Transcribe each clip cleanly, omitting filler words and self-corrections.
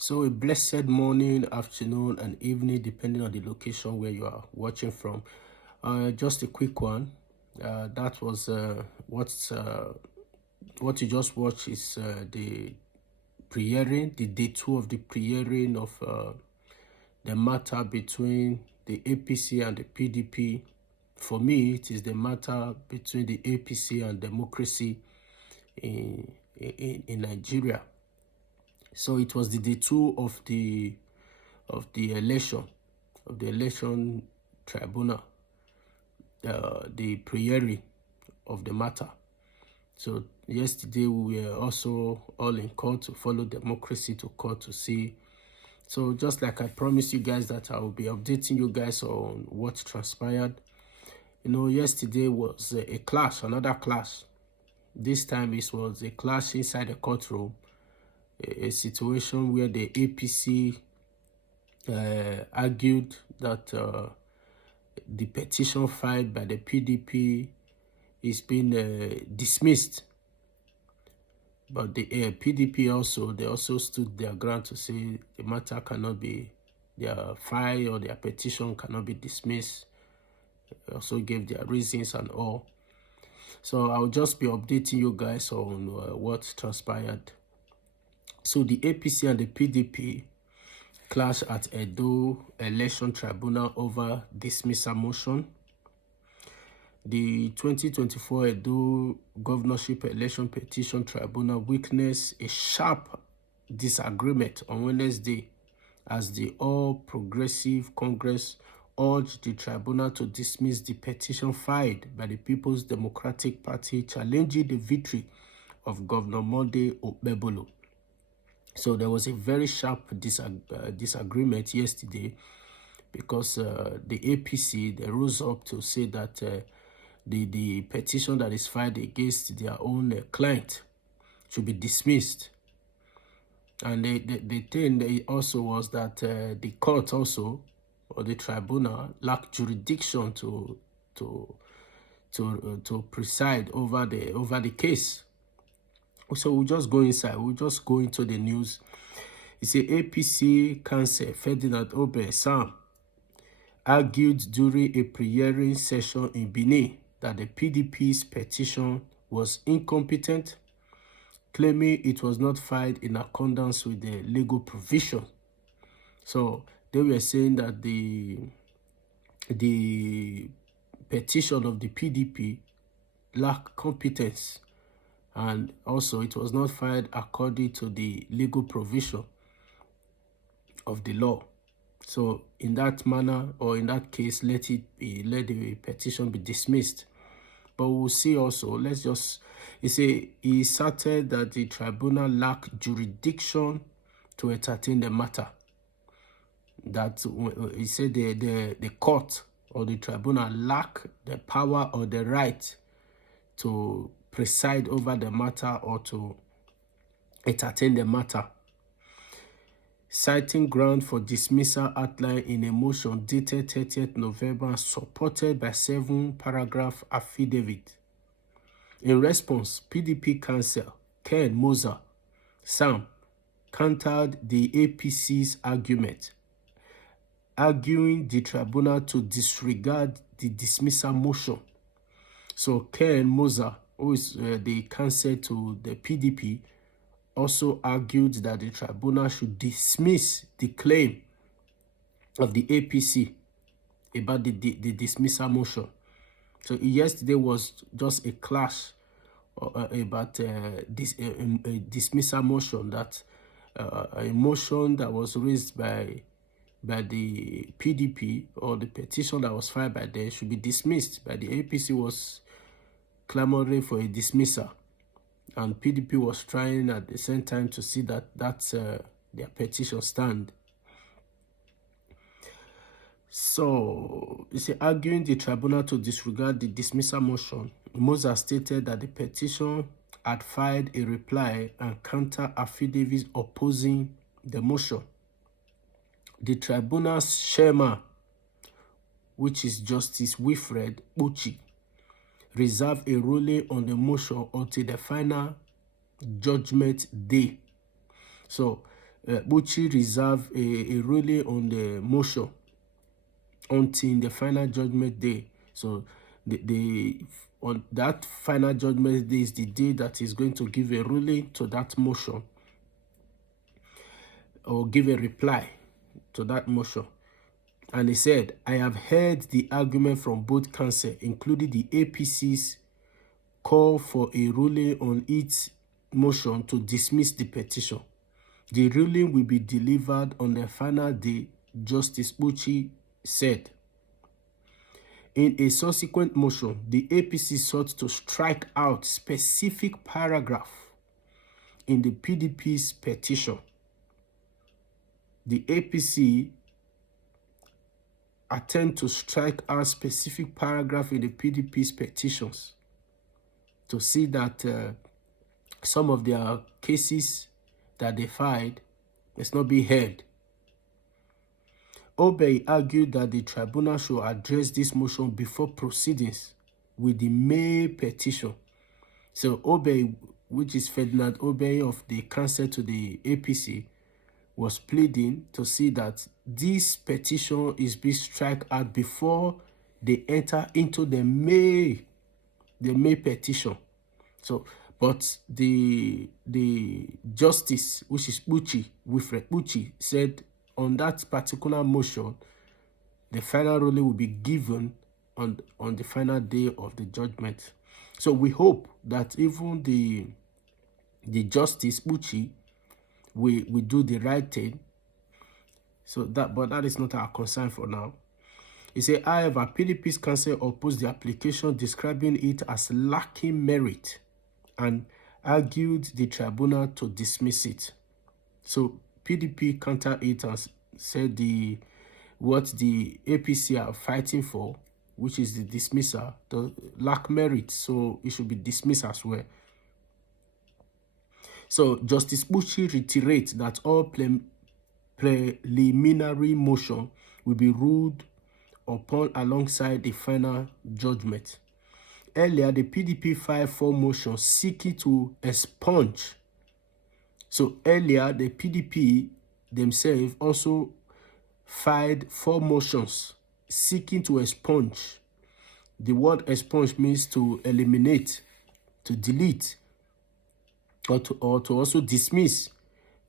So a blessed morning, afternoon, and evening, depending on the location where you are watching from. Just a quick one. That was what you just watched is the pre-hearing, the day 2 of the pre-hearing of the matter between the APC and the PDP. For me, it is the matter between the APC and democracy in Nigeria. So it was the day 2 of the election tribunal, the pre-hearing of the matter. So yesterday we were also all in court to follow democracy to court to see. So just like I promised you guys that I will be updating you guys on what transpired. You know, yesterday was a clash, another clash. This time it was a clash inside the courtroom, a situation where the APC argued that the petition filed by the PDP is being dismissed. But the PDP also stood their ground to say the matter cannot be, their file or their petition cannot be dismissed. They also gave their reasons and all. So I'll just be updating you guys on what transpired. So the APC and the PDP clash at Edo Election Tribunal over dismissal motion. The 2024 Edo Governorship Election Petition Tribunal witnessed a sharp disagreement on Wednesday as the All Progressive Congress urged the tribunal to dismiss the petition filed by the People's Democratic Party challenging the victory of Governor Monday Okpebholo. So there was a very sharp disagreement yesterday because the APC, they rose up to say that the petition that is filed against their own client should be dismissed. And the thing also was that the court also, or the tribunal, lacked jurisdiction to preside over the case. So we'll just go inside. We'll just go into the news. It's a APC counsel Ferdinand Obe Sam argued during a pre-hearing session in Benin that the PDP's petition was incompetent, claiming it was not filed in accordance with the legal provision. So they were saying that the petition of the PDP lacked competence, and also it was not filed according to the legal provision of the law. So in that manner, or in that case, let the petition be dismissed. But we'll see also, let's just, he asserted that the tribunal lacked jurisdiction to entertain the matter. That he said the court or the tribunal lack the power or the right to preside over the matter or to entertain the matter. Citing ground for dismissal outlined in a motion dated 30th November supported by 7-paragraph affidavit. In response, PDP counsel Ken Moser Sam countered the APC's argument, arguing the tribunal to disregard the dismissal motion. So Ken Moser, who is the counsel to the PDP, also argued that the tribunal should dismiss the claim of the APC about the dismissal motion. So yesterday was just a clash about this dismissal motion that a motion that was raised by the PDP, or the petition that was filed by them, should be dismissed. By the APC was clamoring for a dismissal, and PDP was trying at the same time to see that their petition stand. So, arguing the tribunal to disregard the dismissal motion, Moses stated that the petition had filed a reply and counter affidavits opposing the motion. The tribunal's chairman, which is Justice Wilfred Uchi, reserved a ruling on the motion until the final judgment day. So, Uchi reserved a ruling on the motion until the final judgment day. So, on that final judgment day is the day that is going to give a ruling to that motion, or give a reply to that motion. And he said, I have heard the argument from both counsel, including the APC's call for a ruling on its motion to dismiss the petition. The ruling will be delivered on the final day, Justice Uchi said. In a subsequent motion, the APC sought to strike out specific paragraph in the PDP's petition. The APC attempt to strike out specific paragraph in the PDP's petitions to see that some of their cases that they filed is not being heard. Obey argued that the tribunal should address this motion before proceedings with the May petition. So Obey, which is Ferdinand Obey of the counsel to the APC, was pleading to see that this petition is being struck out before they enter into the May petition. So, but the justice, which is Uchi, Wilfred Uchi, said on that particular motion, the final ruling will be given on the final day of the judgment. So we hope that even the justice Uchi we do the right thing. So but that is not our concern for now. He said, however, PDP's counsel opposed the application, describing it as lacking merit, and argued the tribunal to dismiss it. So PDP countered it and said what the APC are fighting for, which is the dismissal, the lack merit, so it should be dismissed as well. So Justice Uchi reiterates that all preliminary motion will be ruled upon alongside the final judgment. Earlier, the PDP filed 4 motions seeking to expunge. So earlier, the PDP themselves also filed 4 motions seeking to expunge. The word expunge means to eliminate, to delete, or to also dismiss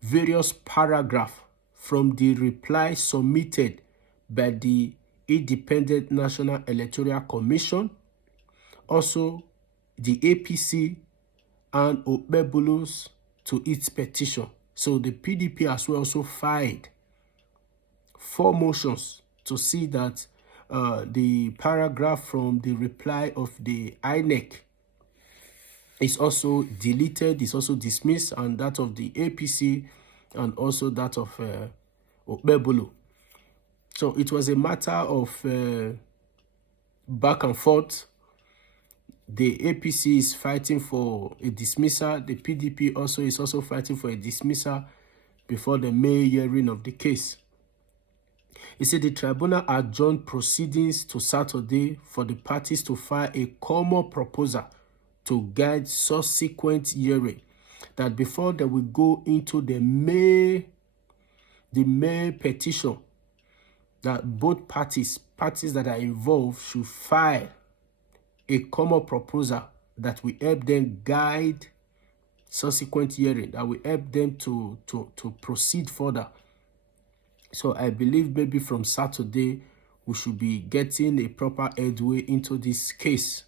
various paragraphs from the reply submitted by the Independent National Electoral Commission, also the APC and Okpebholo's to its petition. So the PDP as well also filed 4 motions to see that the paragraph from the reply of the INEC is also deleted, is also dismissed, and that of the APC and also that of Okpebholo. So it was a matter of back and forth. The APC is fighting for a dismissal. The PDP also is fighting for a dismissal before the May hearing of the case. He said the tribunal adjourned proceedings to Saturday for the parties to file a common proposal to guide subsequent hearing, that before they will go into the May petition, that both parties that are involved should file a common proposal that will help them guide subsequent hearing, that will help them to proceed further. So I believe maybe from Saturday we should be getting a proper headway into this case.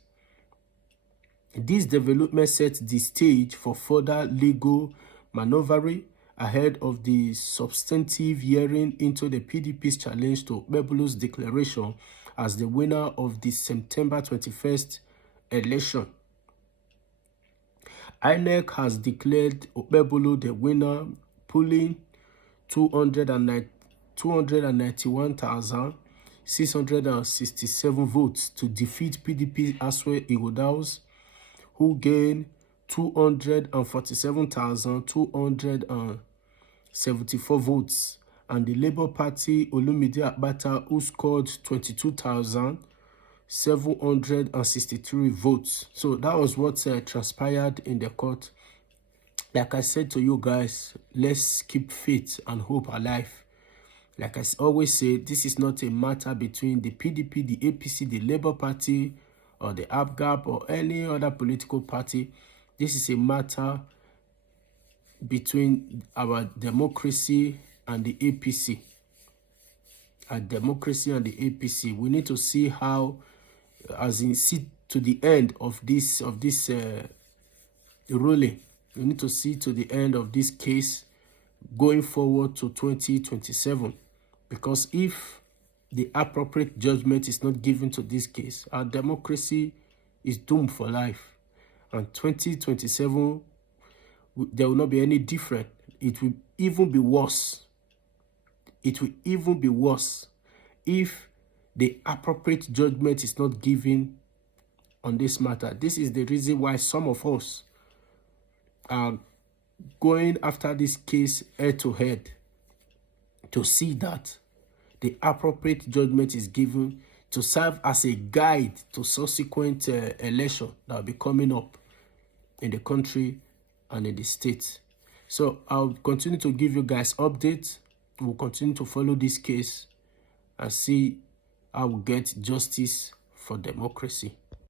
This development sets the stage for further legal maneuvering ahead of the substantive hearing into the PDP's challenge to Okpebholo's declaration as the winner of the September 21st election. INEC has declared Okpebholo the winner, polling 291,667 votes to defeat PDP Aswe Ighodau's, who gained 247,274 votes, and the Labour Party Olumide Akpata, who scored 22,763 votes. So that was what transpired in the court. Like I said to you guys, let's keep faith and hope alive. Like I always say, this is not a matter between the PDP, the APC, the Labour Party, or the APGAP, or any other political party. This is a matter between our democracy and the APC. Our democracy and the APC. We need to see how, as in, see to the end of this ruling. We need to see to the end of this case going forward to 2027. Because if the appropriate judgment is not given to this case, our democracy is doomed for life. And 2027, there will not be any different. It will even be worse. It will even be worse if the appropriate judgment is not given on this matter. This is the reason why some of us are going after this case head to head, to see that the appropriate judgment is given to serve as a guide to subsequent election that will be coming up in the country and in the state. So I'll continue to give you guys updates. We'll continue to follow this case and see how we get justice for democracy.